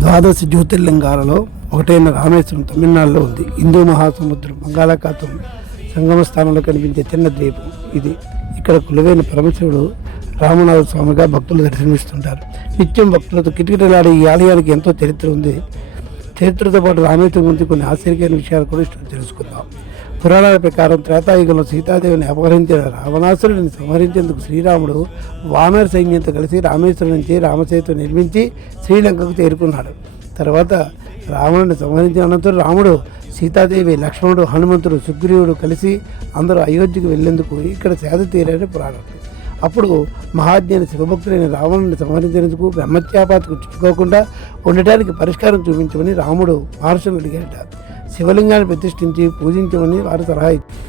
ద్వాదశ జ్యోతిర్లింగాలలో ఒకటైన రామేశ్వరం తమిళనాడులో ఉంది. హిందూ మహాసముద్రం బంగాళాఖాతం సంగమ స్థానంలో కనిపించే చిన్న ద్వీపం ఇది. ఇక్కడ కొలువైన పరమశివుడు రామనాథ స్వామిగా భక్తులు దర్శనమిస్తుంటారు. నిత్యం భక్తులతో కిటకిటలాడే ఈ ఆలయానికి ఎంతో చరిత్ర ఉంది. చరిత్రతో పాటు రామేశ్వరం గురించి కొన్ని ఆశ్చర్యకరమైన విషయాలు కూడా తెలుసుకుందాం. పురాణాల ప్రకారం త్రేతాయుగంలో సీతాదేవిని అపహరించిన రావణాసురుడిని సంహరించేందుకు శ్రీరాముడు వానర సైన్యంతో కలిసి రామేశ్వరం నుంచి రామసేతు నిర్మించి శ్రీలంకకు చేరుకున్నాడు. తర్వాత రావణుని సంహరించిన అనంతరం రాముడు, సీతాదేవి, లక్ష్మణుడు, హనుమంతుడు, సుగ్రీవుడు కలిసి అందరూ అయోధ్యకు వెళ్లేందుకు ఇక్కడ సేద తీరని పురాణం. అప్పుడు మహాజ్ఞాని శివభక్తులైన రావణుని సంహరించేందుకు బ్రహ్మత్యాపాతకు చుట్టుకోకుండా ఉండటానికి పరిష్కారం చూపించమని రాముడు మహర్షులను అడిగాడట. శివలింగాన్ని ప్రతిష్ఠించి పూజించమని వారు సలహా ఇచ్చారు.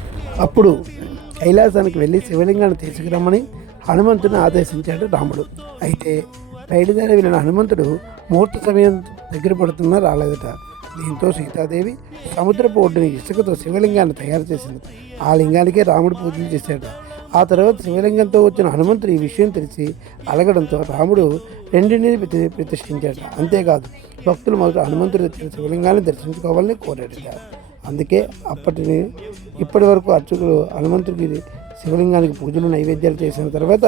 అప్పుడు కైలాసానికి వెళ్ళి శివలింగాన్ని తీసుకురమ్మని హనుమంతుని ఆదేశించాడు రాముడు. అయితే బయలుదేరి వెళ్ళిన హనుమంతుడు ముహూర్త సమయం దగ్గర పడుతున్నా రాలేదట. దీంతో సీతాదేవి సముద్రపు ఒడ్డుని ఇసుకతో శివలింగాన్ని తయారు చేసింది. ఆ లింగానికే రాముడు పూజలు చేశాడు. ఆ తర్వాత శివలింగంతో వచ్చిన హనుమంతుడు ఈ విషయం తెలిసి అలగడంతో రాముడు రెండింటిని ప్రతిష్ఠించాడు. అంతేకాదు భక్తులు మొదట హనుమంతుడు తెచ్చిన శివలింగాన్ని దర్శించుకోవాలని కోరాడట. అందుకే ఇప్పటి వరకు అర్చకులు హనుమంతుడికి శివలింగానికి పూజలు నైవేద్యాలు చేసిన తర్వాత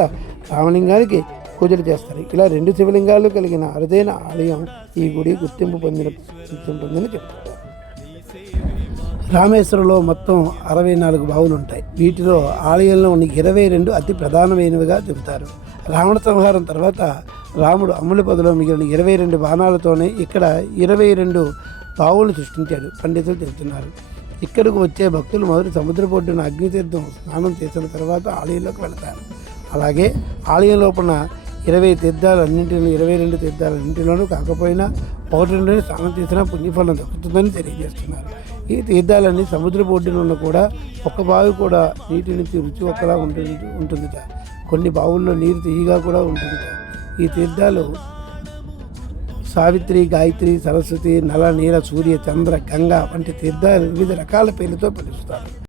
రామలింగానికి పూజలు చేస్తారు. ఇలా రెండు శివలింగాలు కలిగిన అరుదైన ఆలయం ఈ గుడి గుర్తింపు పొందుతుందని చెప్తారు. రామేశ్వరంలో మొత్తం 64 బావులు ఉంటాయి. వీటిలో ఆలయంలో ఉన్న 22 అతి ప్రధానమైనవిగా చెబుతారు. రావణ సంహారం తర్వాత రాముడు అమ్ముల పొదలో మిగిలిన 22 బాణాలతోనే ఇక్కడ 22 బావులను సృష్టించాడు పండితులు చెబుతున్నారు. ఇక్కడకు వచ్చే భక్తులు మొదటి సముద్రపొడ్డున అగ్నితీర్థం స్నానం చేసిన తర్వాత ఆలయంలోకి వెళతారు. అలాగే ఆలయం లోపల 22 తీర్థాలన్నింటిలోనూ కాకపోయినా 1-2 స్నానం చేసినా పుణ్యఫలం దక్కుతుందని తెలియజేస్తున్నారు. ఈ తీర్థాలన్నీ సముద్రపు ఒడ్డున ఉన్న కూడా ఒక్క బావి కూడా నీటి నుంచి రుచి ఒక్కలా ఉంటుందిట. కొన్ని బావుల్లో నీరు తీయగా కూడా ఉంటుందిట. ఈ తీర్థాలు సావిత్రి, గాయత్రి, సరస్వతి, నల, నీల, సూర్య, చంద్ర, గంగా వంటి తీర్థాలు వివిధ రకాల పేర్లతో పిలుస్తారు.